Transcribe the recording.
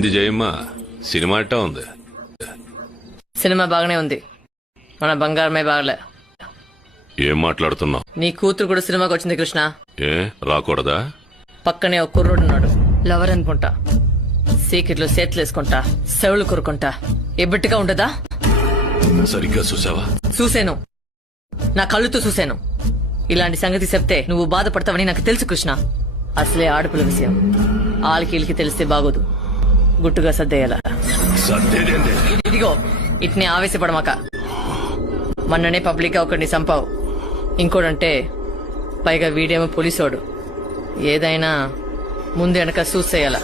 ఇది జయమ్మ సినిమా అట్టా ఉంది. సినిమా బాగానే ఉంది, మన బంగారమే బాగలే. ఏం మాట్లాడుతున్నావు? నీ కూతురు కూడా సినిమాకి వచ్చింది కృష్ణ. ఏ రాకూడదా? పక్కనే ఒక కుర్రోడు ఉన్నాడు, లవర్ అనుకుంటా. సీకెట్లో చేతులు వేసుకుంటా, సెవులు కొరుకుంటా. ఎబ్బట్టిగా ఉండదా? సరిగ్గా చూసావా? చూసాను, నా కళ్ళుతో చూశాను. ఇలాంటి సంగతి చెప్తే నువ్వు బాధపడతావని నాకు తెలుసు కృష్ణ. అసలే ఆడపిల్ల విషయం ఆలికి తెలిస్తే బాగోదు. గుట్టుగా సర్దేయాల. ఇదిగో ఇట్నే ఆవేశపడమాక. మొన్ననే పబ్లిక్ గా ఒకడిని చంపావు, ఇంకోడంటే పైగా వీడేమో పోలీసోడు. ఏదైనా ముందు వెనక చూసేయాల.